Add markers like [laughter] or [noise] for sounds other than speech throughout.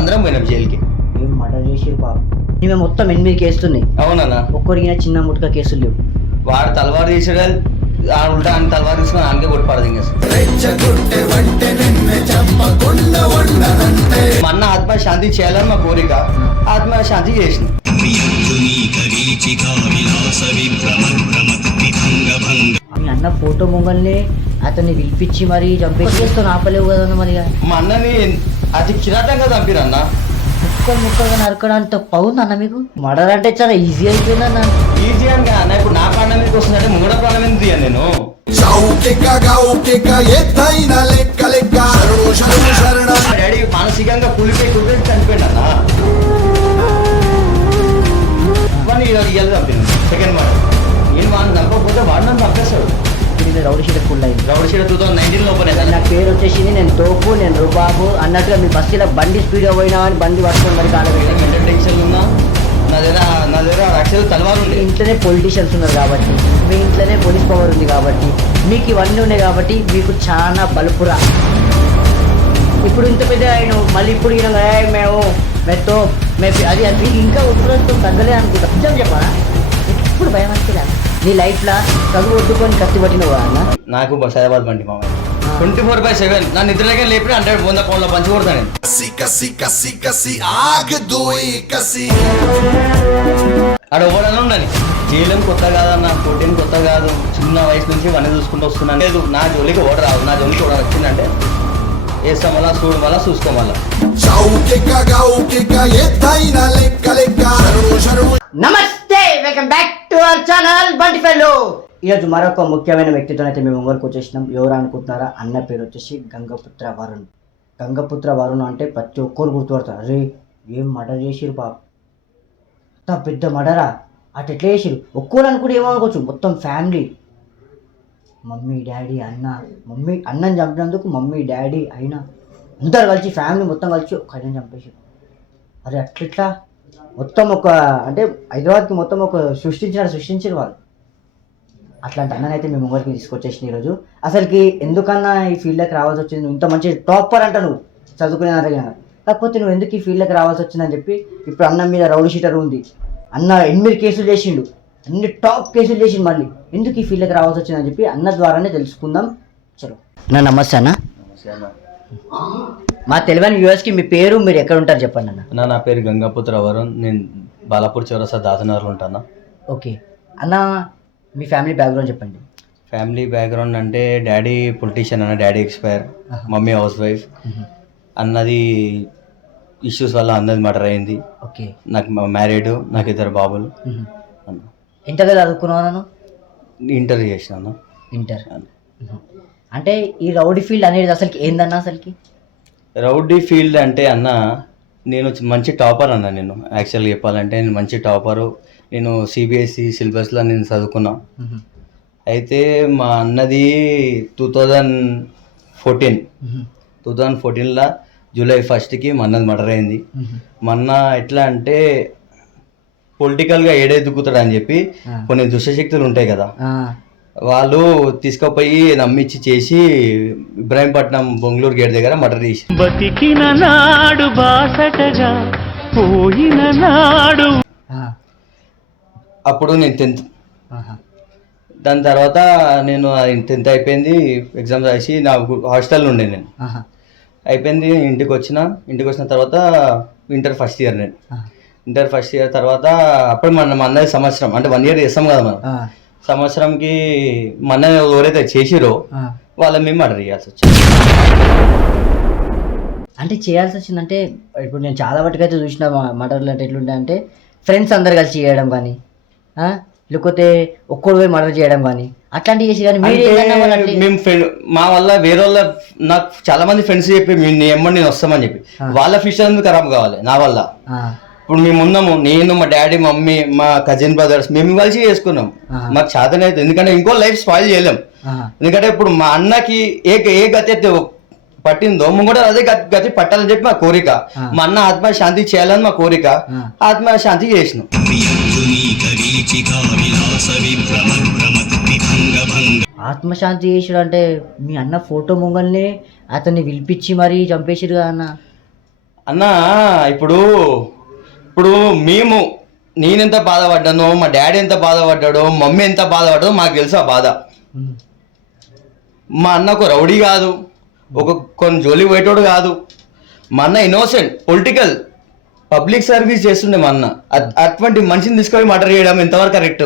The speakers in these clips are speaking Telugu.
అందరం పోయినాం జైలుకి. ఏం మర్డర్ చేసిరు బాబు ఇవి మొత్తం ఎనిమిది కేసులున్నాయి. అవునన్నా. ఒక్కడికి చిన్న ముట్క కేసులు లేవు. వాడు తలవారు తీసాడు ఆ ఉల్టా అని తలవారు తీసుకుని ఆయనకే కొట్టి పడదు ఇంకా. మా అన్న ఆత్మ శాంతి చేయాలని మా కోరిక. ఆత్మ శాంతి చేసిన మీ అన్న ఫోటో మొంగల్ని అతన్ని పిలిపించి మరి చంపేసి చేస్తాను ఆపలేవు కదా మరి. మా అన్నని అతి కిరాటంగా చంపిరన్న ముక్కలు ముక్కలుగా నరకడానికి పౌంది అన్న మీకు? మర్డర్ అంటే చాలా ఈజీ అయిపోయింది అన్న. ఈజీ అని అన్న ఇప్పుడు నా ప్రాణం మీదకి వస్తుందంటే ముంగడ ప్రాణం ఎందుకు తీయను నేను? డాడీ మానసికంగా కూలిపోయి కూలిపోయి చనిపోయింది అన్న. ఇవాళ చంపిన సెకండ్ మాట నేను వాడిని చంపకపోతే వాడు నన్ను చంపేస్తాడు ఇది రౌడీ ఫుల్ అయింది. Rowdy sheet two thousand nineteen లోపలే నా పేరు వచ్చేసింది నేను తోపు నేను రుబాబు అన్నట్టుగా మీ బస్సులో బండి స్పీడ్గా పోయినా అని బండి పట్టుకొని మరి కాలబెట్టాను మెంటల్ టెన్షన్ ఉన్నా నా దగ్గర నా దగ్గర యాక్చువల్ తలవారు మీ ఇంట్లోనే పొలిటీషియన్స్ ఉన్నారు కాబట్టి మీ ఇంట్లోనే పోలీస్ పవర్ ఉంది కాబట్టి మీకు ఇవన్నీ ఉన్నాయి కాబట్టి మీకు చాలా బలుపురా. ఇప్పుడు ఇంత పెద్ద ఆయన మళ్ళీ ఇప్పుడు ఈయన "ఏయ్, మేము మెత్తో మేము అది అది ఇంకా ఉత్తరం తగ్గలే అనుకుంటా. నిజం చెప్పాలా ఎప్పుడు భయం అనిపించలే నీ లైఫ్లో చదువు వద్దుకొని కత్తి పట్టినవా అన్న? నాకు సైదాబాద్ బండి మామ ట్వంటీ ఫోర్ బై సెవెన్. నా నిద్రలకే లేపి హండ్రెడ్ వంద పౌండ్ల పంచి కొడతాను కసి కసి కసి కసి ఆగ్ దోయి కసి. ఆడ ఎవరైనా ఉండని జైలం కొత్త కాదన్న ఫోర్టీన్ కొత్త కాదు. చిన్న వయసు నుంచి వన్నీ చూసుకుంటూ వస్తున్నాను లేదు నా జోలికి ఓడ రాదు. నా జోలికి ఓడ వచ్చిందంటే వేస్తాం వల్ల చూడు వల్ల చూసుకోం వల్ల. నమస్తే welcome back to our channel Bunty fellow ఈరోజు మరొక ముఖ్యమైన వ్యక్తితో అయితే మేము ఒంగోలుకు వచ్చేసినాం. ఎవరు అనుకుంటున్నారా? అన్న పేరు వచ్చేసి గంగపుత్ర వరుణ్. గంగపుత్ర వరుణ్ అంటే ప్రతి ఒక్కరు గుర్తుపడతారు. అరే ఏం మర్డర్ చేసిరు బాబు అంత పెద్ద మర్డరా? అటు ఎట్లా చేసిరు ఒక్కరు అనుకుంటే ఏమో మొత్తం ఫ్యామిలీ. మమ్మీ డాడీ అన్న. మమ్మీ అన్నని చంపినందుకు మమ్మీ డాడీ అయినా అందరు కలిసి ఫ్యామిలీ మొత్తం కలిసి ఒక అన్నని చంపేసారు అరే అట్లిట్లా? మొత్తం ఒక అంటే హైదరాబాద్కి మొత్తం ఒక సృష్టించారు సృష్టించారు వాళ్ళు. అట్లాంటి అన్ననైతే మేము ముంగరికి తీసుకొచ్చేసిన ఈరోజు. అసలుకి ఎందుకన్నా ఈ ఫీల్డ్లోకి రావాల్సి వచ్చింది? నువ్వు ఇంత మంచి టాపర్ అంట నువ్వు చదువుకునే దగ్గర కాకపోతే నువ్వు ఎందుకు ఈ ఫీల్డ్లోకి రావాల్సి వచ్చిందని చెప్పి ఇప్పుడు అన్న మీద రౌడీ షీటర్ ఉంది. అన్న ఎనిమిది కేసులు చేసిండు. అన్ని టాప్ కేసులు చేసిండు మళ్ళీ. ఎందుకు ఈ ఫీల్డ్లోకి రావాల్సి వచ్చిందని చెప్పి అన్న ద్వారానే తెలుసుకుందాం. చలో. నా నమస్తే అన్న. మా తెలివైన వ్యూవర్స్కి మీ పేరు మీరు ఎక్కడ ఉంటారు చెప్పండి అన్న. అన్న నా పేరు గంగాపుత్ర వరుణ్ నేను బాలాపూర్ చౌరసా దాసనగర్లో ఉంటాను ఓకే. అన్న మీ ఫ్యామిలీ బ్యాక్గ్రౌండ్ చెప్పండి. ఫ్యామిలీ బ్యాక్గ్రౌండ్ అంటే డాడీ పొలిటీషియన్ అన్న daddy expire mummy house wife అన్నది ఇష్యూస్ వల్ల అందరి మర్డర్ అయింది. ఓకే. నాకు మ్యారీడ్ నాకు ఇద్దరు బాబులు. ఇంటర్ చదువుకున్నావు నన్ను ఇంటర్ చేసిన అన్న. ఇంటర్. అంటే ఈ రౌడీ ఫీల్డ్ అనేది అసలుకి ఏందన్న అసలుకి? రౌడీ ఫీల్డ్ అంటే అన్న నేను మంచి టాపర్ అన్న నేను. యాక్చువల్గా చెప్పాలంటే నేను మంచి టాపరు. నేను సిబిఎస్ఈ సిలబస్లో నేను చదువుకున్నా. అయితే మా అన్నది two thousand fourteen two thousand ఫోర్టీన్లో జూలై ఫస్ట్కి మా అన్నది మర్డర్ అయింది. మా అన్న ఎట్లా అంటే పొలిటికల్గా ఏడెదుకుతాడు అని చెప్పి. కొన్ని దుష్టశక్తులు ఉంటాయి కదా. వాళ్ళు తీసుకుపోయి నమ్మించి చేసి ఇబ్రాహీంపట్నం బొంగళూరు గేట్ దగ్గర మర్డర్ చేసి బతికిన నాడు బాసటగా పోయిన నాడు. అప్పుడు నేను టెన్త్. ఆహా. దాని తర్వాత నేను టెన్త్ అయిపోయింది ఎగ్జామ్స్ రాసి నా హాస్టల్లో ఉండే నేను. ఆహా. అయిపోయింది ఇంటికి వచ్చిన ఇంటికి వచ్చిన తర్వాత ఇంటర్ ఫస్ట్ ఇయర్ నేను. ఆ, ఇంటర్ ఫస్ట్ ఇయర్ తర్వాత అప్పుడు మన మన అన్నది సంవత్సరం అంటే వన్ ఇయర్ చేస్తాం కదా మనం. సంవత్సరంకి మన ఎవరైతే చేసిరో ఆ. వాళ్ళని మేము మర్డర్ చేయాల్సి వచ్చింది. అంటే చేయాల్సి వచ్చిందంటే ఇప్పుడు నేను చాలా వాటికి అయితే చూసిన మర్డర్లు అంటే ఎట్లుంటాయి అంటే ఫ్రెండ్స్ అందరు కలిసి చేయడం కానీ లేకపోతే ఒక్కడు పోయి మర్డర్ చేయడం కానీ అట్లాంటివి చేసి కానీ మీరు వాళ్ళు మేము ఫ్రెండ్ మా వల్ల వేరే వాళ్ళ నాకు చాలా మంది ఫ్రెండ్స్ చెప్పి మేము ఎమ్మడి నేను వస్తామని చెప్పి. వాళ్ళ ఫ్యూచర్ ఖరాబ్ కావాలి? నా వల్ల. ఇప్పుడు మేము ఉన్నాము నేను మా డాడీ మమ్మీ మా కజిన్ బ్రదర్స్ మేము కలిసి చేసుకున్నాం. మాకు చేతనే అయితే ఎందుకంటే ఇంకో లైఫ్ స్పాయిల్ చేయలేం. ఎందుకంటే ఇప్పుడు మా అన్నకి ఏ ఏ గతి అయితే పట్టిందో మేము కూడా అదే గతి గతి పట్టాలని చెప్పి మా కోరిక. మా అన్న ఆత్మ శాంతి చేయాలని మా కోరిక ఆ. ఆత్మ శాంతి చేసినాం ఆత్మశాంతి చేసుడు అంటే మీ అన్న ఫోటో ముంగల్ని అతన్ని పిలిపించి మరీ చంపేసిరు కదా అన్న అన్న ఇప్పుడు ఇప్పుడు మేము నేనెంత బాధపడ్డానో మా డాడీ ఎంత బాధపడ్డాడో మమ్మీ ఎంత బాధపడ్డాడో మాకు తెలుసు ఆ బాధ. మా అన్న ఒక రౌడీ కాదు ఒక కొన్ని జోలి పోయేటోడు కాదు. మా అన్న ఇన్నోసెంట్ పొలిటికల్ పబ్లిక్ సర్వీస్ చేస్తుండే మా అన్న. అట్- అటువంటి మనిషిని తీసుకొని మర్డర్ చేయడం ఎంతవరకు కరెక్ట్?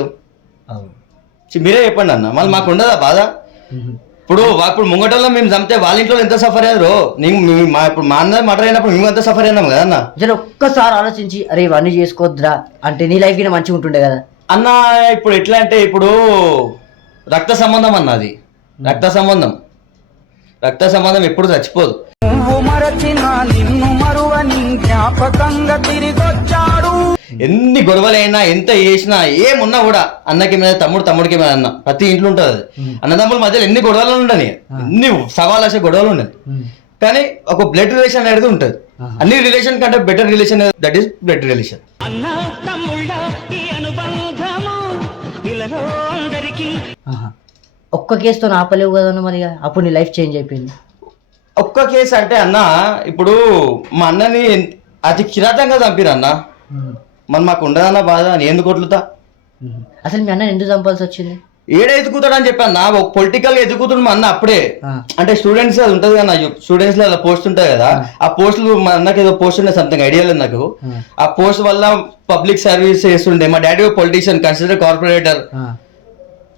మీరే చెప్పండి అన్న. మళ్ళీ మాకు ఉండదా బాధ. ఇప్పుడు ఇప్పుడు ముంగటంలో మేము చంపితే వాళ్ళ ఇంట్లో ఎంత సఫర్ అయ్యారు? మీ- మా ఇప్పుడు మా అన్న మర్డర్ అయినప్పుడు మేము ఎంత సఫర్ అయినాం కదా అన్న? జర ఒక్కసారి ఆలోచించి అరే ఇవన్నీ చేసుకోవద్దురా అంటే నీ లైఫ్ కింద మంచిగా ఉంటుండే కదా. అన్న ఇప్పుడు ఎట్లా అంటే ఇప్పుడు రక్త సంబంధం అన్నది రక్త సంబంధం. రక్త సంబంధం ఎప్పుడు చచ్చిపోదు. నువ్వు మరచిన నిన్ను మరువని జ్ఞాపకంగా తిరిగొచ్చాడు. ఎన్ని గొడవలైనా ఎంత చేసినా ఏమున్నా కూడా అన్నకి మీద తమ్ముడు తమ్ముడికి మీద అన్న. ప్రతి ఇంట్లో ఉంటుంది అది. అన్నదమ్ముల మధ్యలో ఎన్ని గొడవలు ఉండని. ఎన్ని సవాల్ వచ్చే గొడవలు ఉమ్. కానీ ఒక బ్లడ్ రిలేషన్ అనేది ఉంటుంది. అన్ని రిలేషన్ కంటే better relation that is blood relation అన్న తమ్ముళ్ళ ఈ అనుబంధము? ఇలాలో అందరికీ. ఆహా. ఒక్క కేసుతో ఆపలేవు కదా మరి. అప్పుడు నీ లైఫ్ చేంజ్ అయిపోయింది. ఒక్క కేసు అంటే అన్న ఇప్పుడు మా అన్నని అతి కిరాతంగా చంపిరు అన్న. ఉమ్. మరి మాకు ఉండదన్న బాధ నేను ఎందుకు కొట్లుతా ఉమ్. అసలు మీ అన్న ఎందుకు చంపాల్సి వచ్చింది ఏడ ఎదుగుతాడు అని చెప్పాను. నా ఒక పొలిటికల్ ఎదుగుతుడు మా అన్న అప్పుడే. అంటే స్టూడెంట్స్ అది ఉంటుంది కదా స్టూడెంట్స్లో అలా పోస్ట్ ఉంటుంది కదా. ఆ. పోస్టులు మా అన్నకి ఏదో పోస్ట్ ఉండే సంథింగ్ ఐడియా లేదు నాకు. ఆ. పోస్ట్ వల్ల పబ్లిక్ సర్వీస్ చేస్తుండే. మా డాడీ పొలిటీషియన్ కన్సిడర్ కార్పొరేటర్.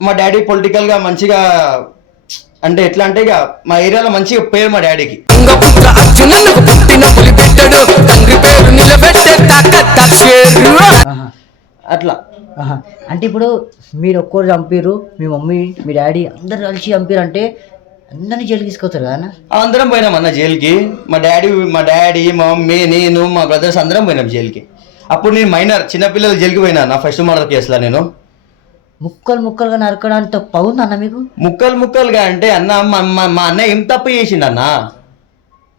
మా డాడీ పొలిటికల్గా మంచిగా అంటే ఎట్లా అంటే ఇక మా ఏరియాలో మంచిగా పేరు మా డాడీకి అట్లా. అంటే ఇప్పుడు మీరు ఒక్కరు చంపిరు మీ మమ్మీ మీ డాడీ అందరు కలిసి చంపిరు అంటే అందరినీ జైలుకి తీసుకొస్తారు కదా అన్న? అందరం పోయినాం అన్న జైలుకి. మా డాడీ మా డాడీ మా మమ్మీ నేను మా బ్రదర్స్ అందరం పోయినాం జైలుకి. అప్పుడు నేను మైనర్ చిన్నపిల్లలు జైలుకి పోయినా నా ఫస్ట్ మర్డర్ కేసులో నేను. ముక్కలు ముక్కలుగా నరకడానికి పగుంది అన్న మీకు? ముక్కలు ముక్కలుగా అంటే అన్న మా అన్న ఏం తప్పు చేసిండు అన్న?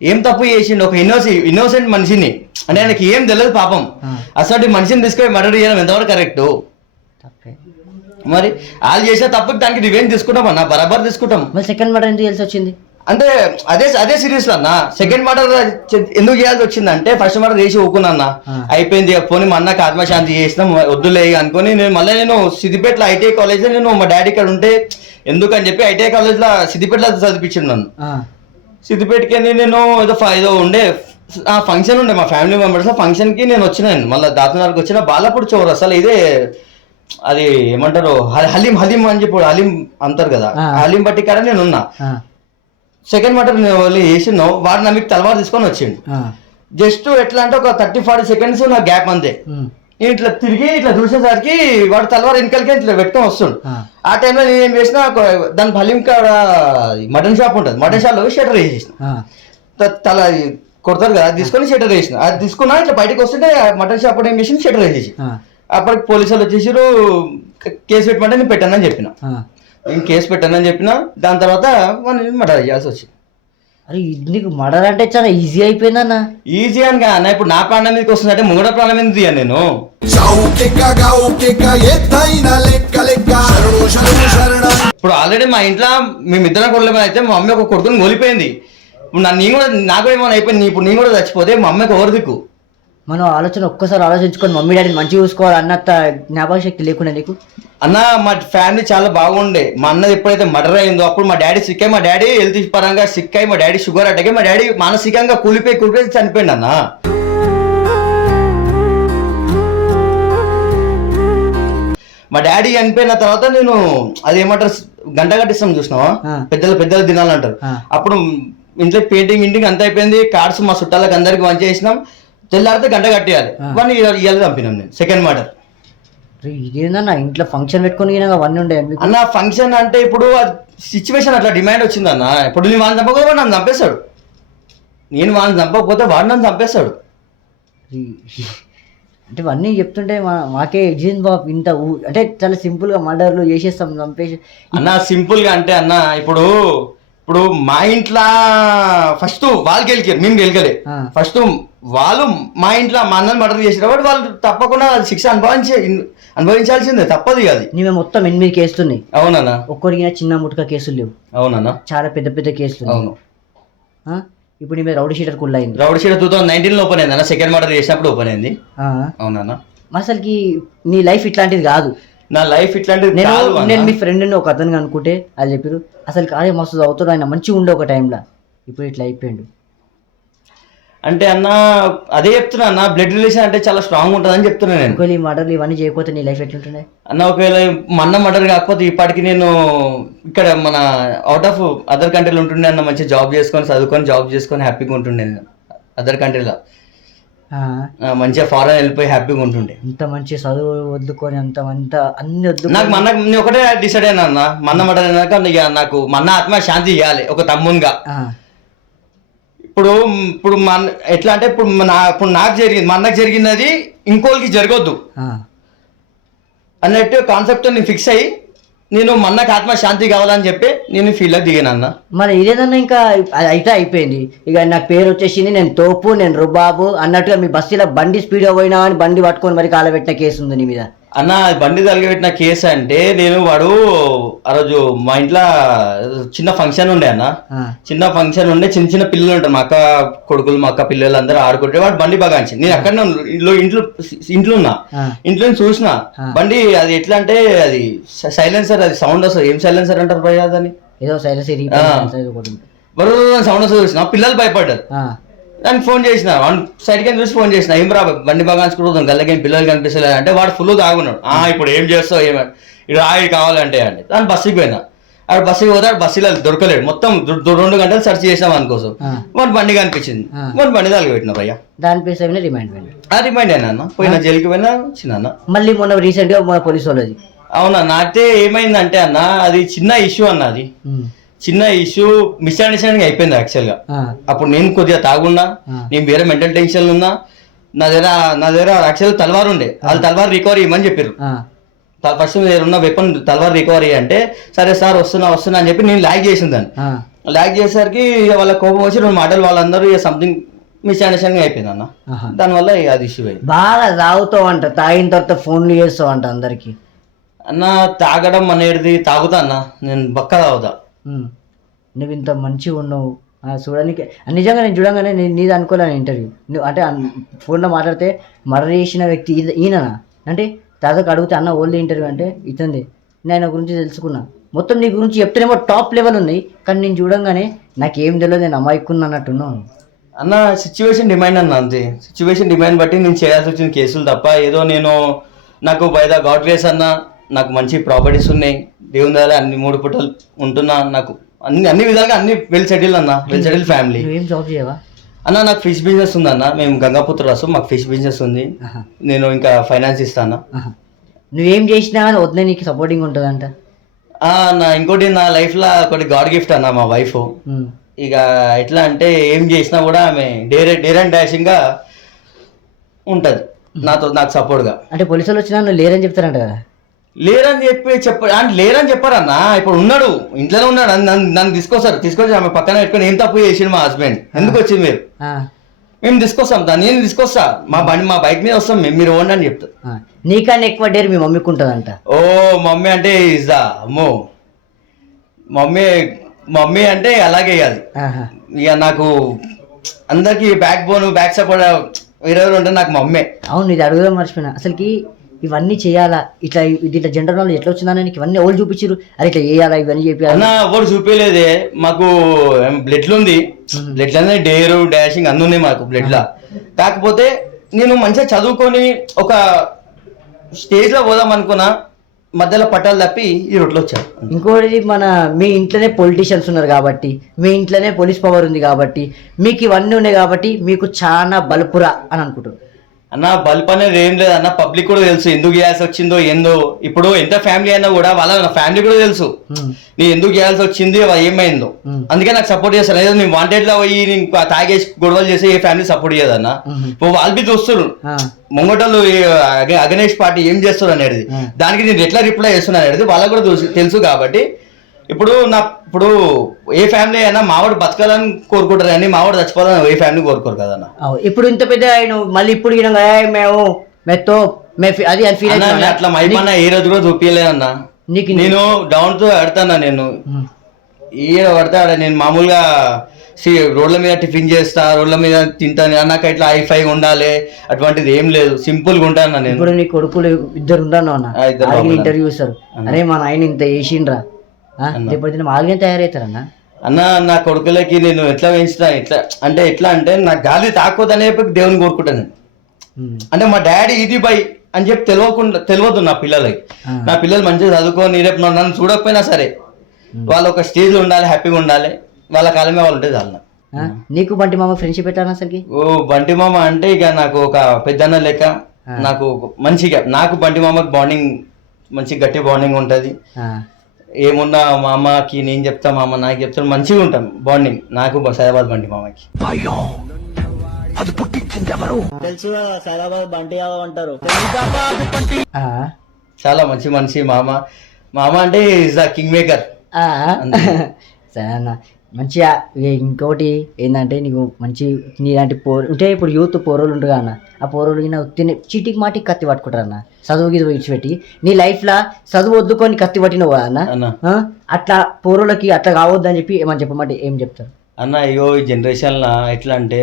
ఏం తప్పు చేసిండు? ఒక ఇన్నోసి ఇన్నోసెంట్ మనిషిని. అంటే ఆయనకి ఏం తెలియదు పాపం. అసలు మనిషిని తీసుకొని మర్డర్ చేయడం ఎంతవరకు కరెక్ట్ తప్పే. మరి వాళ్ళు చేసే తప్పుకి దానికి రివెంజ్ తీసుకుంటాం అన్న బరాబర్ తీసుకుంటాం. మరి సెకండ్ మర్డర్ ఎందుకు తెలిసి వచ్చింది? అంటే అదే అదే సిరీస్లో అన్న. సెకండ్ మర్డర్ ఎందుకు చేయాల్సి వచ్చిందంటే ఫస్ట్ మర్డర్ చేసి ఊకున్నా. అయిపోయింది పోనీ మా అన్నకి ఆత్మశాంతి చేసినాం వద్దులే అనుకొని నేను మళ్ళీ నేను సిద్దిపేటలో ఐటీఐ కాలేజ్ నేను మా డాడీ ఇక్కడ ఉంటే ఎందుకని చెప్పి ఐటీఐ కాలేజ్లో సిద్దిపేటలో చదివించిండు నన్ను. సిద్దిపేటకి అని నేను ఏదో ఏదో ఉండే ఆ ఫంక్షన్ ఉండే మా ఫ్యామిలీ మెంబర్స్ ఫంక్షన్కి నేను వచ్చినాను మళ్ళీ దాతనానికి వచ్చిన బాలపూడి చౌర్ అసలు ఇదే అది ఏమంటారు హలీం హలీం అని చెప్పి హలీం అంటారు కదా. హలీం బట్టి కాడ నేను ఉన్నా. సెకండ్ మటర్ వేసినావు వాడు నా మీకు తలవారు తీసుకొని వచ్చిండు. జస్ట్ ఎట్లా అంటే ఒక థర్టీ ఫార్టీ సెకండ్స్ నా గ్యాప్ అంతే. నేను ఇట్లా తిరిగి ఇట్లా చూసేసరికి వాడు తలవారు వెనకాలకి ఇట్లా పెట్టుకొని వస్తుండు. ఆ. టైంలో నేను ఏం చేసిన దాని హలీం కాడ మటన్ షాప్ ఉంటుంది. మటన్ షాప్లో షటర్ వేసేసిన. తల కొడతారు కదా అది తీసుకొని షటర్ వేసిన. అది తీసుకున్నా ఇట్లా బయటకు వస్తుంటే మటన్ షాప్ ఏం చేసి షటర్ వేసేసి. అప్పటికి పోలీసులు వచ్చేసారు కేసు పెట్టమంటే నేను పెట్టానని చెప్పిన. నేను కేసు పెట్టానని చెప్పిన. దాని తర్వాత మనం మర్డర్ చేయాల్సి వచ్చింది. అరే నీకు మర్డర్ అంటే చాలా ఈజీ అయిపోయిందన్న ఈజీ అని కాదు ఇప్పుడు నా ప్రాణం మీదకి వస్తుందంటే ముంగడ ప్రాణం ఎందుకు తీయను నేను? లెక్క ఇప్పుడు ఆల్రెడీ మా ఇంట్లో మేమిద్దరం కొడుకు అయితే మా మమ్మీ ఒక కొడుకుని కోల్పోయింది. ఇప్పుడు నన్ను నేను కూడా నాకు ఏమైనా అయిపోయింది. ఇప్పుడు నేను కూడా చచ్చిపోతే మా అమ్మకి ఎవరు దిక్కు మనం ఆలోచన ఒక్కసారి ఆలోచించుకొని మమ్మీ డాడీని మంచిగా చూసుకోవాలి అన్నంత జ్ఞాపక శక్తి లేకుండా నీకు? అన్న మా ఫ్యామిలీ చాలా బాగుండే. మా అన్నది ఎప్పుడైతే మర్డర్ అయిందో అప్పుడు మా డాడీ సిక్ అయ్యి మా డాడీ హెల్త్ పరంగా సిక్ అయ్యి మా డాడీ షుగర్ అటాక్ మా డాడీ మానసికంగా కూలిపోయి కూలిపోయి చనిపోయింది అన్న. మా డాడీ చనిపోయిన తర్వాత నేను అది ఏమంటారు గంట కట్టిస్తాం చూసినావా. పెద్దలు పెద్దలు ఆ. అప్పుడు ఇంట్లో పెయింటింగ్ ఇంటికి అంత అయిపోయింది. కార్డ్స్ మా చుట్టాలకు అందరికి మంచి చేసినాం తెల్లారితే గంట కట్టేయాలి. వన్ ఇయర్ చంపినాం నేను. సెకండ్ మర్డర్ ఇదేందన్న? ఇంట్లో ఫంక్షన్ పెట్టుకొని అవన్నీ ఉండే అన్న ఫంక్షన్ అంటే ఇప్పుడు సిచ్యువేషన్ అట్లా డిమాండ్ వచ్చింది అన్న ఇప్పుడు నేను వాడిని చంపకపోతే వాడు నన్ను చంపేస్తాడు నేను వాడిని చంపకపోతే వాడు నన్ను చంపేస్తాడు అంటే ఇవన్నీ చెప్తుంటే మా మాకే ఎగ్జిన్ బాబు ఇంత ఊ- అంటే చాలా సింపుల్గా మర్డర్లు చేసేస్తాం చంపేసి అన్న సింపుల్గా అంటే అన్న ఇప్పుడు ఇప్పుడు మా ఇంట్లో ఫస్ట్ వాళ్ళు గెలికారు మేము గెలకలే ఆ. ఫస్ట్ వాళ్ళు మా ఇంట్లో మా అన్నని మర్డర్ చేసిన కాబట్టి వాళ్ళు తప్పకుండా శిక్ష అనుభవించే అనుభవించాల్సిందే తప్పదు అది. నీవే మొత్తం ఎనిమిది కేసులు ఉన్నాయి అవునన్నా. ఒక్కరికి చిన్న ముటుక కేసులు లేవు. అవునన్నా. చాలా పెద్ద పెద్ద కేసులు. అవును? ఇప్పుడు నీ మీద రౌడీ షీటర్ కుల్ అయింది రౌడ్ షీట్ టూ థౌసండ్ నైన్టీన్లో ఓపెన్ అయింది అన్న సెకండ్ మర్డర్ చేసినప్పుడు ఓపెన్ అయింది. అవునన్నా. మరి అసలుకి నీ లైఫ్ ఇట్లాంటిది కాదు. నా లైఫ్ ఇట్లాంటిది నేను కాదు. నేను మీ ఫ్రెండ్ని ఒక అతను అనుకుంటే అది చెప్పారు అసలు అదే మస్తు చదువుతాడు ఆయన మంచిగా ఉండే ఒక టైంలో ఇప్పుడు ఇట్లా అయిపోయిండు. అంటే అన్న అదే చెప్తున్నా అన్న బ్లడ్ రిలేషన్ అంటే చాలా స్ట్రాంగ్ ఉంటుందని చెప్తున్నా నేను. ఒకవేళ ఈ మర్డర్లు ఇవన్నీ చేయకపోతే నీ లైఫ్ ఎట్లుంటుండే? అన్న ఒకవేళ మన్న మర్డర్ కాకపోతే ఇప్పటికి నేను ఇక్కడ మన అవుట్ ఆఫ్ అదర్ కంట్రీలో ఉంటుండే అన్న మంచి జాబ్ చేసుకొని చదువుకొని జాబ్ చేసుకొని హ్యాపీగా ఉంటుండే అదర్ కంట్రీలో మంచిగా ఫారెన్ వెళ్ళిపోయి హ్యాపీగా ఉంటుండే. ఇంత మంచి చదువు వదులుకొని అంత అంత అన్ని నాకు వద్దుకొని మన్న నేను ఒకటే డిసైడ్ అయినా అన్న. అయినాక ఇక నాకు మన్న ఆత్మ శాంతి ఇవ్వాలి ఒక తమ్మునిగా. ఇప్పుడు ఇప్పుడు మన ఎట్లా అంటే ఇప్పుడు నా ఇప్పుడు నాకు జరిగింది మా అన్నకు జరిగినది ఇంకోళ్ళకి జరగొద్దు. అన్నట్టు కాన్సెప్ట్ నేను ఫిక్స్ అయ్యి నేను మన్నకు ఆత్మ శాంతి కావాలని చెప్పి నేను ఫీల్డ్లోకి దిగాను అన్న. మరి ఇదేదన్నా ఇంకా అది అయితే అయిపోయింది. ఇక నాకు పేరు వచ్చేసింది నేను తోపు నేను రుబాబు అన్నట్టుగా మీ బస్సులో బండి స్పీడ్గా పోయినా అని బండి పట్టుకొని మరి కాలబెట్టిన కేసు ఉంది నీ మీద. అన్న బండి తలగబెట్టిన కేసు అంటే నేను వాడు ఆ రోజు మా ఇంట్లో చిన్న ఫంక్షన్ ఉండే అన్న. చిన్న ఫంక్షన్ ఉండే చిన్న చిన్న పిల్లలు ఉంటారు. మా అక్క కొడుకులు మా అక్క పిల్లలు అందరూ ఆడుకుంటే వాడు బండి బాగాంచి నేను అక్కడ ఇంట్లో ఇంట్లో ఇంట్లో ఉన్నా. ఇంట్లో చూసిన. బండి అది ఎట్లా అంటే అది సైలెన్సర్ అది సౌండ్ వస్తుంది. ఏం సైలెన్సర్ అంటారు భయ్యా దాన్ని? ఏదో సైలెన్స్ ఆ. ఒకటి బరువు సౌండ్ వస్తుంది చూసిన. పిల్లలు భయపడ్డారు. దానికి ఫోన్ చేసిన వాడు సైడ్ కింద చూసి ఫోన్ చేసిన? ఏం రా బండి బాగా అనుకుంటున్నాం గల్లకేం పిల్లలు కనిపిస్తలేదు అంటే వాడు ఫుల్ తాగున్నాడు. ఆ ఇప్పుడు ఏం చేస్తావు ఏమ ఇది రాయి కావాలంటే అండి దాని బస్సుకి పోయినా. ఆడు బస్సుకి పోతే ఆడు బస్సులో దొరకలేడు. మొత్తం రెండు గంటలు సెర్చ్ చేసాం అనుకోసం. వాడు బండి కనిపించింది. వాడు బండి తలకి పెట్టిన భయ్య. దాని పేరు రిమైండ్ ఆ రిమైండ్ అయినా అన్న. పోయిన జైలుకి పోయినా వచ్చిన మళ్ళీ మొన్న రీసెంట్గా మన పోలీసు వాళ్ళది. అవునా నాకే ఏమైందంటే అన్న అది చిన్న ఇష్యూ అన్న అది. చిన్న ఇష్యూ మిస్అండర్స్టాండింగ్ అయిపోయింది యాక్చువల్గా ఆ, అప్పుడు నేను కొద్దిగా తాగున్నా. నేను వేరే మెంటల్ టెన్షన్ ఉన్నా. నా దగ్గర నా దగ్గర యాక్చువల్ తలవారు ఉండే. వాళ్ళు తలవారు రికవరీ ఇవ్వమని చెప్పారు ఫస్ట్ దగ్గర ఉన్న వెపన్ తలవారు రికవరీ అంటే సరే సార్ వస్తున్నా వస్తున్నా అని చెప్పి నేను లాగ్ చేసిన దాన్ని. లాగ్ చేసేసరికి వాళ్ళ కోపం వచ్చి రెండు మాటలు వాళ్ళందరూ ఇక సంథింగ్ మిస్అండర్స్టాండింగ్ అయిపోయింది అన్న. దానివల్ల అది ఇష్యూ అయింది. బాగా తాగుతావు అంట తాగిన తర్వాత ఫోన్లు చేస్తావు అంట అందరికి. అన్న తాగడం అనేది తాగుతా అన్న. నేను బక్క తాగుతా. నువ్వు ఇంత మంచిగా ఉన్నావు. చూడడానికి నిజంగా నేను చూడంగానే నేను నీది అనుకోలేను ఇంటర్వ్యూ నువ్వు అంటే ఫోన్లో మాట్లాడితే మర్డర్ చేసిన వ్యక్తి ఈయననా? అంటే తాతకు అడిగితే అన్న ఓన్లీ ఇంటర్వ్యూ అంటే ఇతంది. నేను గురించి తెలుసుకున్నా. మొత్తం నీ గురించి చెప్తేనేమో టాప్ లెవెల్ ఉన్నాయి. కానీ నేను చూడంగానే నాకేం తెలియదు నేను అమాయకున్నా అన్నట్టున్నాను అన్న సిచ్యువేషన్ డిమాండ్ అన్న అంతే. సిచ్యువేషన్ డిమాండ్ బట్టి నేను చేయాల్సి వచ్చిన కేసులు తప్ప ఏదో నేను నాకు బై ద గాడ్ గ్రేస్ అన్న. నాకు మంచి ప్రాపర్టీస్ ఉన్నాయి. దేవుని దగ్గర అన్ని మూడు పుట్టలు ఉంటున్నా నాకు. అన్ని అన్ని విధాలుగా అన్ని వెల్ సెటిల్ అన్న. వెల్ సెటిల్ ఫ్యామిలీ నువ్వేం జాబ్ చేయవా? అన్న నాకు ఫిష్ బిజినెస్ ఉంది అన్న. మేము గంగాపుత్ర రాసు మాకు ఫిష్ బిజినెస్ ఉంది. ఆహా, నేను ఇంకా ఫైనాన్స్ ఇస్తాను. నువ్వేం చేసినా కానీ వద్దే నీకు సపోర్టింగ్ ఉంటుందంట. నా ఇంకోటి నా లైఫ్లో ఒకటి గాడ్ గిఫ్ట్ అన్న మా వైఫ్ ఉమ్, ఇక ఎట్లా అంటే ఏం చేసినా కూడా ఆమె డేర్ డేర్ అండ్ డాషింగ్గా ఉంటుంది. నాతో నాకు సపోర్ట్గా అంటే పోలీసు వాళ్ళు వచ్చినా నువ్వు లేరని చెప్తారంట కదా. లేరని చెప్పి చెప్ప అంటే లేరని చెప్పారన్న ఇప్పుడు ఉన్నాడు ఇంట్లోనే ఉన్నాడు నన్ను- నన్ను తీసుకొస్తారు తీసుకొచ్చి ఆమె పక్కన పెట్టుకొని ఏం తప్పు చేసిండు మా హస్బెండ్ ఎందుకు వచ్చింది మీరు? మేము తీసుకొస్తాం దాన్ని నేను తీసుకొస్తా మా బండి మా బైక్ మీద వస్తాం మేము మీరు ఓండి అని చెప్తా. నీకన్నా ఎక్కువ డేర్ మీ మమ్మీకి ఉంటుందంట. ఓ మమ్మీ అంటే ఇజా అమ్మో. మమ్మీ మమ్మీ అంటే అలాగే అది. ఇక నాకు అందరికి బ్యాక్ బోన్ బ్యాక్ సపోర్ట్ వేరెవరు ఉంటే నాకు మమ్మే. అవును ఇది అడుగుదాం మర్చిపోయినా. అసలుకి ఇవన్నీ చేయాలా? ఇట్లా ఇట్లా జనరల్ నాలెడ్జ్ ఎట్లా వచ్చిందని నీకు? ఇవన్నీ ఎవరు చూపించారు అరే ఇట్లా చేయాలా? ఇవన్నీ చెప్పాలి అన్న ఎవరు చూపించలేదే మాకు బ్లడ్ ఉంది. బ్లడ్లోనే డేరు డాషింగ్ అన్ని ఉన్నాయి మాకు బ్లడ్ లా కాకపోతే నేను మంచిగా చదువుకొని ఒక స్టేజ్లో పోదాం అనుకున్నా మధ్యలో పట్టాలు తప్పి ఈ రోడ్లో వచ్చాను ఇంకోటి మన మీ ఇంట్లోనే పొలిటీషియన్స్ ఉన్నారు కాబట్టి మీ ఇంట్లోనే పోలీస్ పవర్ ఉంది కాబట్టి మీకు ఇవన్నీ ఉన్నాయి కాబట్టి మీకు చాలా బలపురా అని అనుకుంటారు అన్న బల్బ్ అనేది ఏం లేదు అన్న పబ్లిక్ కూడా తెలుసు ఎందుకు చేయాల్సి వచ్చిందో ఏందో. ఇప్పుడు ఎంత ఫ్యామిలీ అయినా కూడా వాళ్ళ ఫ్యామిలీ కూడా తెలుసు. నేను ఎందుకు చేయాల్సి వచ్చింది ఏమైందో. అందుకే నాకు సపోర్ట్ చేస్తాను ఏదో నేను వాంటెడ్లో పోయి నేను తాగేసి గొడవలు చేసి ఏ ఫ్యామిలీ సపోర్ట్ చేయదన్న. ఇప్పుడు వాళ్ళు బి చూస్తారు ఆ, ముంగటలు అగనేష్ పార్టీ ఏం చేస్తారు అనేది. దానికి నేను ఎట్లా రిప్లై చేస్తున్నా అనేది వాళ్ళకు కూడా తెలుసు కాబట్టి ఇప్పుడు నా ఇప్పుడు ఏ ఫ్యామిలీ అయినా మావాడు బతకాలని కోరుకుంటారు కానీ మావాడు చచ్చిపోవాలని ఏ ఫ్యామిలీ కోరుకోరు కదన్న. ఇప్పుడు ఇంత పెద్ద ఆయన మళ్ళీ ఇప్పుడు ఈయన, "ఏయ్, మేము మెత్తో మే ఫీ-" అది ఫీల్ అన్న, అట్లా మైపన్న ఏ రోజు కూడా చూపించలేదన్న నీకు నేను డౌన్తో ఆడతానా నేను. ఈడ పడతా ఆడ నేను మామూలుగా సి రోడ్ల మీద టిఫిన్ చేస్తా రోడ్ల మీద తింటాను. నాకు ఇట్లా హైఫై ఉండాలి అటువంటిది ఏం లేదు. సింపుల్గా ఉంటాను నేను. ఇప్పుడు నీ కొడుకులు ఇద్దరు ఉంటాను అన్న? ఆ, ఇద్దరు. ఇంటర్వ్యూ ఇస్తారు అరే మా నాయన ఇంత లేకపోతే మాల్గా తయారవుతారన్న అన్న నా కొడుకులకి నేను ఎట్లా పెంచుతా ఎట్లా అంటే ఎట్లా అంటే నా గాలి తాకోదనే దేవుని కోరుకుంటాను. అంటే మా డాడీ ఇది బై అని చెప్పి తెలియకుండా తెలియదు నా పిల్లలకి. నా పిల్లలు మంచిగా చదువుకొని రేపు నన్ను చూడకపోయినా సరే వాళ్ళు ఒక స్టేజ్ ఉండాలి హ్యాపీగా ఉండాలి. వాళ్ళ కాలమే వాళ్ళు ఉంటే చాలు నాకు. బంటి మామ ఫ్రెండ్షిప్ పెట్టాను అసలుకి? ఓ బంటి మామ అంటే ఇక నాకు ఒక పెద్దన్న లెక్క నాకు మంచిగా నాకు బంటి మామకి బాండింగ్ మంచి గట్టి బాండింగ్ ఉంటది. ఏమున్నా మా అమ్మకి నేను చెప్తా మా అమ్మ నాకు చెప్తాను మంచిగా ఉంటాం. బాండింగ్. నాకు సైదాబాద్ బంటి మామకి ఆ. చాలా మంచి మనిషి మామ మామ అంటే ఇస్ ద కింగ్ మేకర్ ఆ. [laughs] సరే అన్న. మంచిగా ఇక ఇంకోటి ఏంటంటే నీకు మంచి నీలాంటి పోరు అంటే ఇప్పుడు యూత్ పోరోలు ఉంటారు అన్న. ఆ పోరోలు గిన ఉత్తిని చీటికి మాటికి కత్తి పట్టుకుంటారు అన్న. చదువు గిది విడిచిపెట్టి నీ లైఫ్లో చదువు వద్దుకొని కత్తి పట్టినవు కదా అన్న? అట్లా పోరోలకి అట్లా కావద్దని చెప్పి ఏమని చెప్పమంటే ఏం చెప్తారు? అన్న అయ్యో ఈ జనరేషన్లో ఎట్లా అంటే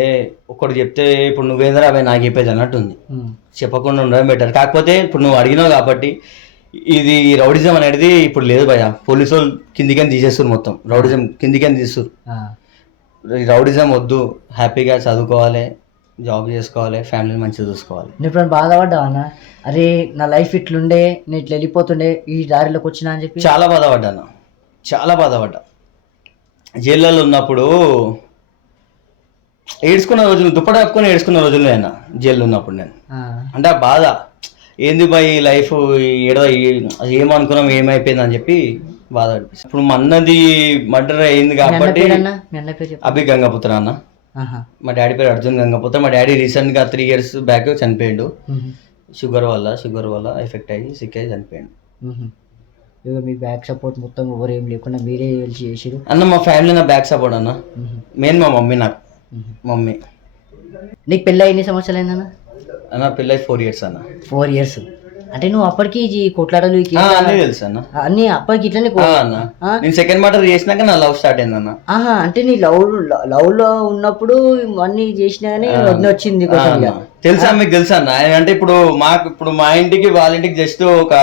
ఒకటి చెప్తే ఇప్పుడు నువ్వేంద్రా అవి నాకు చెప్పేది అన్నట్టుంది. చెప్పకుండా ఉండడం బెటర్ కాకపోతే ఇప్పుడు నువ్వు అడిగినావు కాబట్టి ఇది రౌడిజం అనేది ఇప్పుడు లేదు భయ పోలీసు వాళ్ళు కిందికని తీసేస్తారు మొత్తం. రౌడిజం కిందికని తీస్తారు రౌడిజం వద్దు. హ్యాపీగా చదువుకోవాలి. జాబ్ చేసుకోవాలి. ఫ్యామిలీని మంచిగా చూసుకోవాలి. నువ్వు ఇప్పుడు బాధపడ్డావు అన్న? అరే నా లైఫ్ ఇట్లుండే నేను ఇట్లా వెళ్ళిపోతుండే ఈ దారిలోకి వచ్చినా అని చెప్పి? చాలా బాధపడ్డాను చాలా బాధపడ్డా. జైళ్ళలో ఉన్నప్పుడు ఏడ్చుకున్న రోజులు దుప్పట కప్పుకొని ఏడ్చుకున్న రోజులు నేను జైల్లో ఉన్నప్పుడు నేను. అంటే ఆ బాధ. ఏంది బై లైఫ్ ఏడో ఏమనుకున్నాం ఏమైపోయింది అని చెప్పి బాధ అనిపిస్తుంది ఇప్పుడు మా అన్నది మర్డర్ అయింది కాబట్టి అభి గంగపుత్ర అన్న. మా డాడీ పేరు అర్జున్ గంగపుత్ర. మా డాడీ రీసెంట్గా త్రీ ఇయర్స్ బ్యాక్ చనిపోయాడు. షుగర్ వల్ల షుగర్ వల్ల ఎఫెక్ట్ అయ్యి సిక్ అయ్యి చనిపోయాడు. ఇక మీ బ్యాక్ సపోర్ట్ మొత్తం ఎవరు ఏం లేకుండా మీరే వెళ్ళి చేసిరు అన్న మా ఫ్యామిలీ నా బ్యాక్ సపోర్ట్ అన్న. మెయిన్ మా మమ్మీ నాకు. మమ్మీ. నీకు పెళ్ళి ఎన్ని సంవత్సరాలు అయిందన్న అన్న పిల్లలు ఫోర్ ఇయర్స్ అన్న. ఫోర్ ఇయర్స్ అంటే నువ్వు అప్పటికి ఈ కొట్లాడలు ఈ ఆ, కేసులు అన్నీ తెలుసు అన్న. అన్ని అప్పటికి ఇట్లనే ఆ, కో- అన్న. ఆ? నేను సెకండ్ మర్డర్ చేసినాక నా లవ్ స్టార్ట్ అయింది అన్న. ఆహా అంటే నీ లవ్ లవ్లో ఉన్నప్పుడు అన్ని చేసినా వదిన వచ్చింది ఆ, అన్న. తెలుసా మీకు తెలుసా అన్న? ఆయన అంటే ఇప్పుడు మాకు ఇప్పుడు మా ఇంటికి వాళ్ళ ఇంటికి జస్ట్ ఒక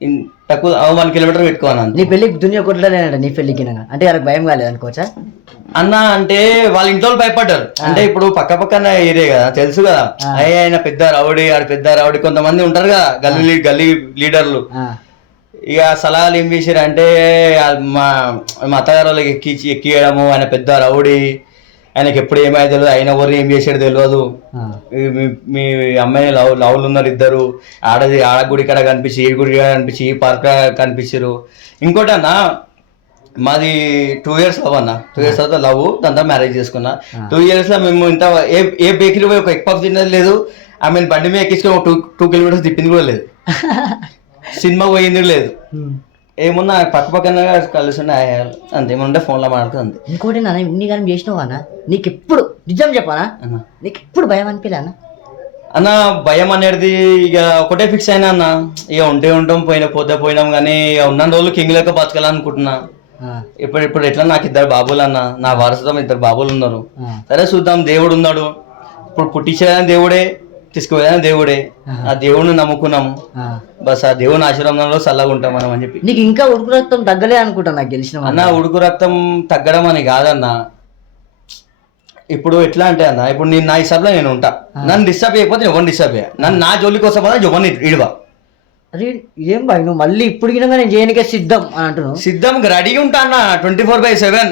ఇన్- తక్కువ వన్ కిలోమీటర్ పెట్టుకోను అంత. నీ పెళ్ళికి దునియా కొట్లాడేనంట నీ పెళ్ళికి. అంటే వాళ్ళకి భయం కాలేదు అనుకోవచ్చా? అన్న అంటే వాళ్ళ ఇంట్లో వాళ్ళు భయపడ్డారు అంటే ఇప్పుడు పక్క పక్కన ఏరియా కదా తెలుసు కదా. అయ్యే ఆయన పెద్ద రౌడీ ఆడ పెద్ద రౌడీ కొంతమంది ఉంటారు కదా గల్లీ గల్లీ లీడర్లు. ఇక సలహాలు ఏం చేశారు అంటే మా మా అత్తగారు వాళ్ళకి ఎక్కి ఎక్కియడము ఆయన పెద్ద రౌడీ ఆయనకి ఎప్పుడు ఏమైతే తెలియదు ఆయన ఎవరు ఏం చేసాడు తెలియదు మీ అమ్మాయి లవ్ లవ్లు ఉన్నారు ఇద్దరు ఆడది ఆడ గుడి కాడ కనిపించి ఈ గుడి కాడ కనిపించి ఈ పార్క్ కనిపించారు ఇంకోటి అన్న మాది టూ ఇయర్స్ లవ్ అన్న. టూ ఇయర్స్ తర్వాత లవ్ దాంతో మ్యారేజ్ చేసుకున్నా. టూ ఇయర్స్లో మేము ఇంత ఏ ఏ బేకరీ పోయి ఒక ఎగ్ పఫ్ తిన్నది లేదు. ఆమె బండి మీద ఎక్కించుకొని టూ టూ కిలోమీటర్స్ తిప్పింది కూడా లేదు. [laughs] సినిమా పోయింది లేదు. ఏమున్నా పక్క పక్కన కలుస్తుండే అంతే ఏమన్నా ఫోన్లో మాట్లాడుతుంది. అంతే ఇంకోటి నాన్న ఇన్ని కానీ చేసినావు అన్న నీకు ఎప్పుడు నిజం చెప్పానా? అన్న. నీకు ఎప్పుడు భయం అనిపించలే అన్న? అన్న భయం అనేది ఇక ఒకటే ఫిక్స్ అయినా అన్న ఇక ఉంటే ఉంటాం పోయినా పోతే పోయినాం కానీ ఇక ఉన్న రోజులు కింగ్ లెక్క బతకాలనుకుంటున్నా. ఇప్పుడు ఇప్పుడు ఎట్లా నాకు ఇద్దరు బాబులు అన్న నా వారసుతం ఇద్దరు బాబులు ఉన్నారు. సరే చూద్దాం దేవుడు ఉన్నాడు. ఇప్పుడు పుట్టించేదని దేవుడే తీసుకుపోయేదని దేవుడే. ఆ దేవుడిని నమ్ముకున్నాము. బస్ ఆ దేవుని ఆశీర్వాదంలో చల్లగా ఉంటాం మనం అని చెప్పి. నీకు ఇంకా ఉడుకు రక్తం తగ్గలే అనుకుంటా నాకు గెలిచిన అన్న ఉడుకు రక్తం తగ్గడం అని కాదన్న. ఇప్పుడు ఎట్లా అంటే అన్న ఇప్పుడు నేను నా హిసాబ్లో నేను ఉంటా. నన్ను డిస్టర్బ్ చేయకపోతే ఎవరిని డిస్టర్బ్ చేయ? నన్ను నా జోలికి వస్తా పోతే ఎవరిని ఇడవా? అరే ఇదేం భయ నువ్వు మళ్ళీ ఇప్పుడు నేను చేయనికే సిద్ధం అని అంటున్నావు. సిద్ధం రెడీగా ఉంటా అన్న twenty four by seven.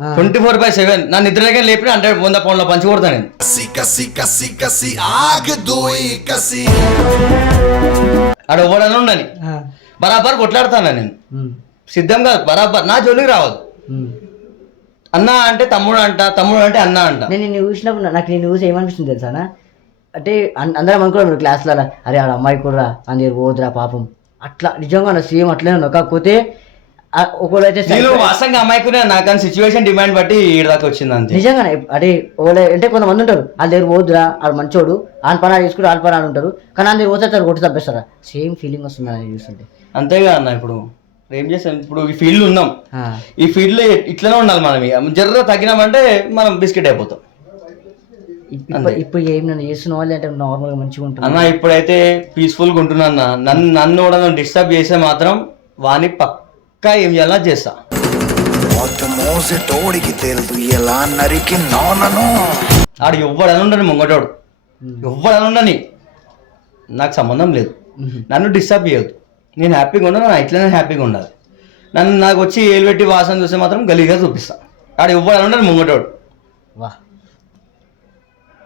Twenty four by seven. నా నిద్ర దగ్గర లేపిన అంటే వంద పౌండ్ల పంచి కొడతా నేను. casi, ఆగ దోయి కసి. ఆడ ఇవ్వడానికి ఉండని. బరాబర్ కొట్లాడతాను నేను. ఉమ్. సిద్ధం కాదు బరాబర్. నా జోలికి రావద్దు. అన్న అంటే తమ్ముడు అంట తమ్ముడు అంటే అన్న అంట. నేను నిన్ను చూసినప్పుడు నా- నాకు నేను చూసి ఏమనిపిస్తుంది తెలుసానా అంటే అందరం అనుకున్నాం క్లాస్లో అరే ఆడ అమ్మాయి కూడా అని పోదురా పాపం. అట్లా నిజంగా నా సేమ్ అట్లనే ఉన్నావు కాకపోతే ఆ ఒకళ్ళైతే నేను వాస్తవంగా అమ్మాయికునే నాకు సిచ్యువేషన్ డిమాండ్ బట్టి దాకా వచ్చింది అంతే. నిజంగానే అంటే ఒకళ్ళే అంటే కొంతమంది ఉంటారు వాళ్ళ దగ్గర పోదురా ఆడు మంచోడు ఆన్ పని చేసుకుంటూ ఆన్ పని ఉంటారు కానీ వాళ్ళ దగ్గర పోతే కొట్టి తప్పేస్తారా సేమ్ ఫీలింగ్ వస్తుంది అని చూస్తుంటే. అంతేగా అన్న ఇప్పుడు. ఏం చేస్తాం? ఇప్పుడు ఈ ఫీల్డ్ ఉన్నాం. ఈ ఫీల్డ్లో ఇట్లనే ఉండాలి మనం జర్ర తగ్గినామంటే మనం బిస్కెట్ అయిపోతాం. ఇప్పుడు ఏం నన్ను చేస్తున్న వాళ్ళు అంటే నార్మల్గా మంచిగా ఉంటుంది అన్న ఇప్పుడైతే పీస్ఫుల్గా ఉంటున్నా. నన్ను నన్ను కూడా డిస్టర్బ్ చేస్తే మాత్రం వాని పక్కా ఏం చేయాలన్నా చేస్తా మోసి తోడికి ఎలా నరికి నోనను? ఆడు ఎవ్వడని ఉండని ముంగటోడు. ఎవ్వడని ఉండని. నాకు సంబంధం లేదు. నన్ను డిస్టర్బ్ చేయొద్దు. నేను హ్యాపీగా ఉన్నాను నా ఇట్లనే హ్యాపీగా ఉండాలి. నన్ను నాకు వచ్చి ఏలు పెట్టి వాసన చూస్తే మాత్రం గలీగా చూపిస్తా. ఆడు ఎవ్వడని ఉండని ముంగటోడు. వా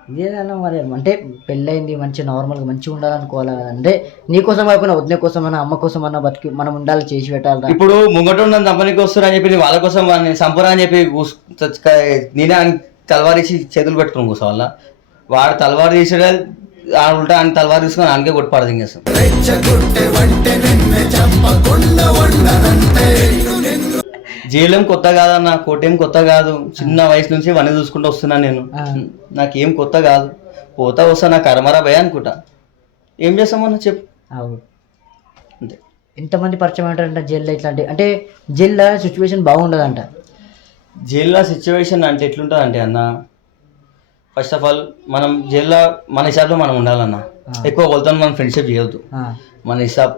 ఇదేదన్నా మరి. అంటే పెళ్ళైంది మంచి నార్మల్గా మంచిగా ఉండాలనుకోవాలి? కదా అంటే నీకోసం కాకుండా వదిన కోసం అన్న అమ్మ కోసం అన్న బతికి మనం ఉండాలి చేసి పెట్టాలి ఇప్పుడు ముంగటోడు నన్ను చంపనీకి వస్తున్నా అని చెప్పి నేను వాళ్ళ కోసం వాడిని చంపురా అని చెప్పి కూస్- నేనే ఆయన తలవారేసి చేతులు పెట్టుకుని కూర్చోవాలా వాడు తలవారు తీసాడే ఆ ఉల్టా ఆయన తలవారు తీసుకొని ఆయనకే కొట్టుపాడు దింగేస్తాం జైలేం కొత్త కాదన్న కోటేం కొత్త కాదు. చిన్న వయసు నుంచి వన్నీ చూసుకుంటూ వస్తున్నా నేను. నాకేం కొత్త కాదు. పోతా వస్తా నా కర్మరా భయ అనుకుంటా. ఏం చేస్తామన్నా చెప్పు. అంతే. ఎంతమంది పరిచయం అంటారంట జైల్లో ఇట్లాంటి. అంటే జైల్లో సిచ్యువేషన్ బాగుండదంట. జైల్లో సిచ్యువేషన్ అంటే ఎట్లుంటుంది అంటే అన్న ఫస్ట్ ఆఫ్ ఆల్ మనం జైల్లో మన హిసాబ్లో మనం ఉండాలన్న. ఎక్కువ వాళ్ళతో మనం ఫ్రెండ్షిప్ చేయొద్దు. మన హిసాబ్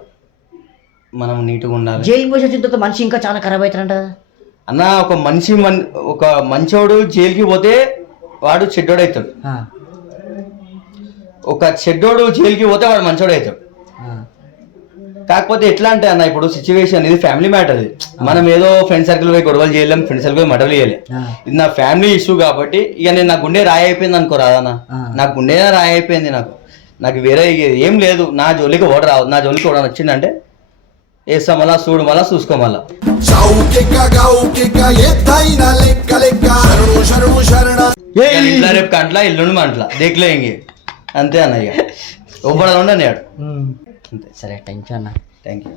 మనం నీట్గా ఉండాలి. జైలు పోసి వచ్చిన తర్వాత మనిషి ఇంకా చాలా ఖరాబ్ అవుతారంట అన్న ఒక మనిషి మన్ ఒక మంచోడు జైలుకి పోతే వాడు చెడ్డోడు అవుతాడు. ఒక చెడ్డోడు జైలుకి పోతే వాడు మంచోడు అవుతాడు. కాకపోతే ఎట్లా అంటే అన్న ఇప్పుడు సిచ్యువేషన్ ఇది ఫ్యామిలీ మ్యాటర్ ఇది మనం ఏదో ఫ్రెండ్ సర్కిల్ పోయి గొడవలు చేయలేం ఫ్రెండ్ సర్కిల్ పోయి మడవలు చేయలేం. ఇది నా ఫ్యామిలీ ఇష్యూ కాబట్టి ఇక నేను నా గుండె రాయి అయిపోయింది అనుకో రాదన్న. నా గుండె రాయి అయిపోయింది నాకు నాకు వేరే ఏం లేదు నా జోలికి ఓడ రావద్దు నా జోలికి ఓడ వచ్చిందంటే వేస్తా మళ్ళా చూడు మళ్ళా చూసుకో మళ్ళా. ఇంట్లో రేపు కంట్ల ఇల్లుండి మంట్ల. దేక్లే ఇంకే. అంతే అన్న ఇక. ఒవ్వడం ఉండని ఆడు సరే థ్యాంక్ యూ అన్న. Thank you